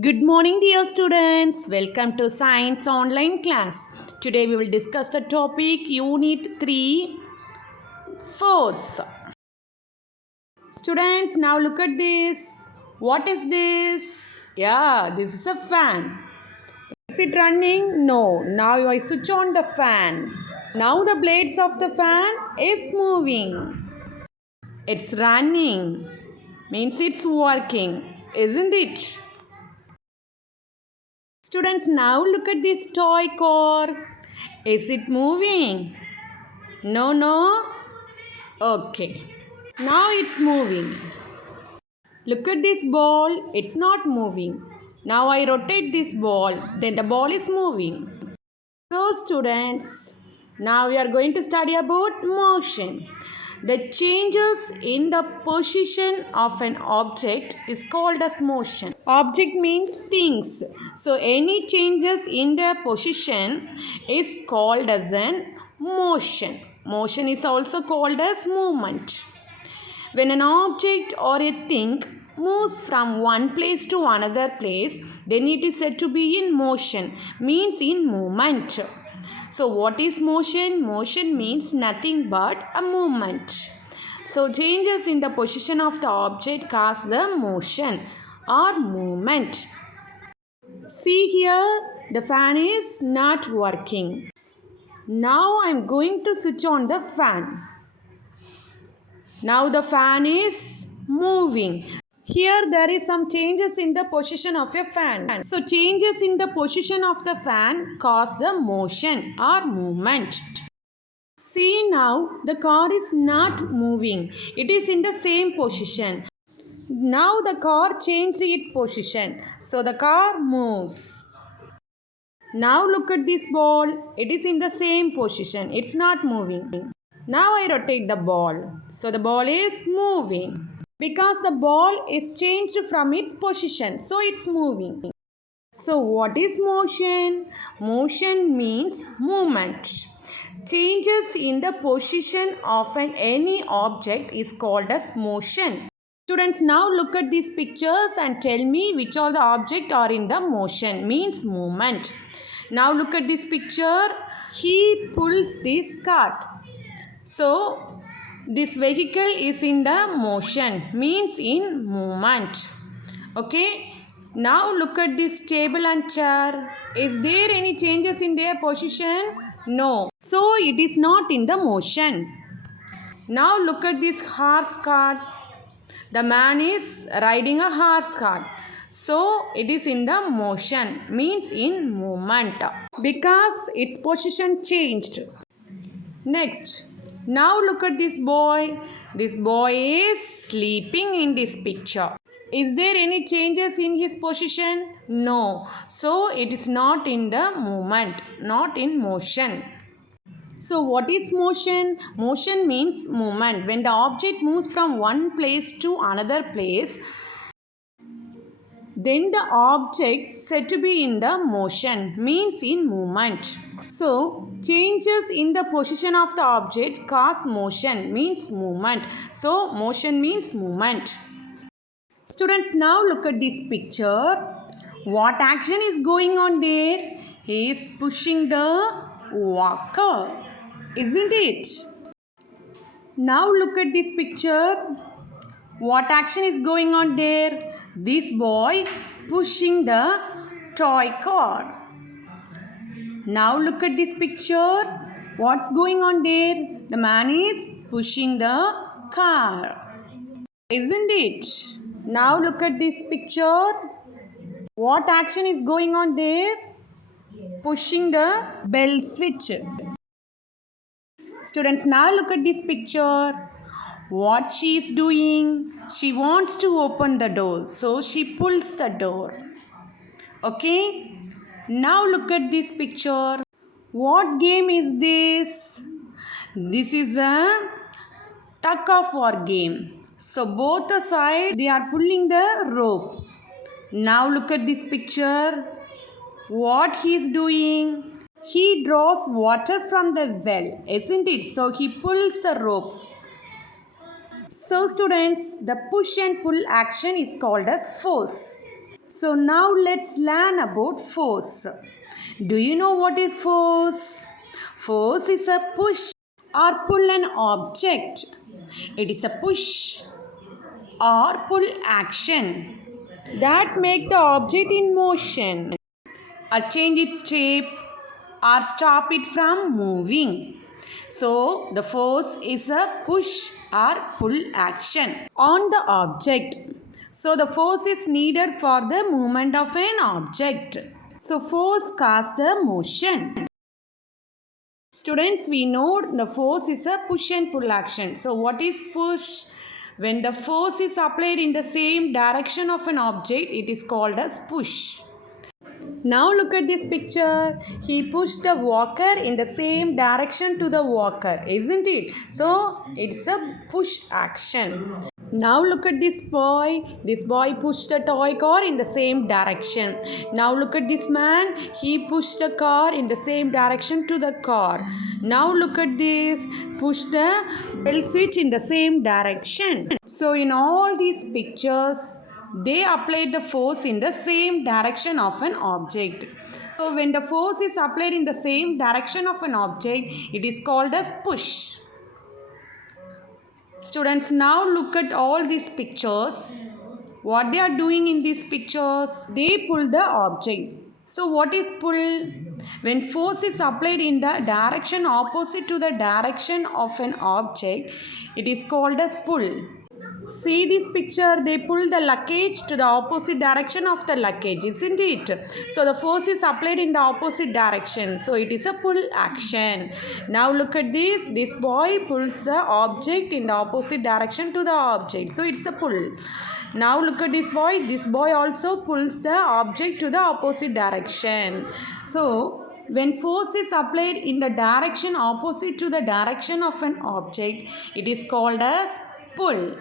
Good morning, dear students. Welcome to Science Online class. Today we will discuss the topic Unit 3 Force. Students, now look at this. What is this? Yeah, this is a fan. Is it running? No. Now I switch on the fan. Now the blades of the fan is moving. It's running. Means it's working, isn't it? Students, now look at this toy car. Is it moving? No. Okay. Now it's moving. Look at this ball. It's not moving. Now I rotate this ball. Then the ball is moving. So students, now we are going to study about motion. The changes in the position of an object is called as motion. Object means things. So any changes in their position is called as an motion. Motion is also called as movement. When an object or a thing moves from one place to another place, then it is said to be in motion, means in movement. So what is motion? Motion means nothing but a movement. So changes in the position of the object cause the motion or movement. See here, the fan is not working. Now I am going to switch on the fan. Now the fan is moving. Here there is some changes in the position of a fan. So changes in the position of the fan cause the motion or movement. See now the car is not moving. It is in the same position. Now the car changed its position. So the car moves. Now look at this ball. It is in the same position. It's not moving. Now I rotate the ball. So the ball is moving. Because the ball is changed from its position. So it's moving. So what is motion? Motion means movement. Changes in the position of any object is called as motion. Students, now look at these pictures and tell me which of the objects are in the motion, means movement. Now look at this picture. He pulls this cart. So this vehicle is in the motion, means in movement. Okay. Now look at this table and chair. Is there any changes in their position? No. So it is not in the motion. Now look at this horse cart. The man is riding a horse cart. So it is in the motion, means in movement, because its position changed. Next, now look at this boy. This boy is sleeping in this picture. Is there any changes in his position? No. So it is not in the movement, not in motion. So what is motion? Motion means movement. When the object moves from one place to another place, then the object said to be in the motion, means in movement. So changes in the position of the object cause motion, means movement. So motion means movement. Students, now look at this picture. What action is going on there? He is pushing the walker, isn't it? Now look at this picture. What action is going on there? This boy pushing the toy car. Now look at this picture. What's going on there? The man is pushing the car, isn't it? Now look at this picture. What action is going on there? Pushing the bell switch. Students, now look at this picture. What she is doing? She wants to open the door. So she pulls the door. Okay? Now look at this picture. What game is this? This is a tug of war game. So both the sides they are pulling the rope. Now look at this picture. What he is doing? He draws water from the well, isn't it? So he pulls the rope. So students, the push and pull action is called as force. So now let's learn about force. Do you know what is force? Force is a push or pull an object. It is a push or pull action that make the object in motion or change its shape or stop it from moving. So the force is a push or pull action on the object. So the force is needed for the movement of an object. So force causes the motion. Students, we know the force is a push and pull action. So what is push? When the force is applied in the same direction of an object, it is called as push. Now look at this picture. He pushed the walker in the same direction to the walker, isn't it? So it's a push action. Now look at this boy. This boy pushed the toy car in the same direction. Now look at this man. He pushed the car in the same direction to the car. Now look at this. Push the bell switch in the same direction. So in all these pictures, they applied the force in the same direction of an object. So when the force is applied in the same direction of an object, it is called as push. Students, now look at all these pictures. What they are doing in these pictures? They pull the object. So what is pull? When force is applied in the direction opposite to the direction of an object, it is called as pull. See this picture, they pull the luggage to the opposite direction of the luggage, isn't it? So the force is applied in the opposite direction. So it is a pull action. Now look at this. This boy pulls the object in the opposite direction to the object. So it's a pull. Now look at this boy. This boy also pulls the object to the opposite direction. So when force is applied in the direction opposite to the direction of an object, it is called as pull.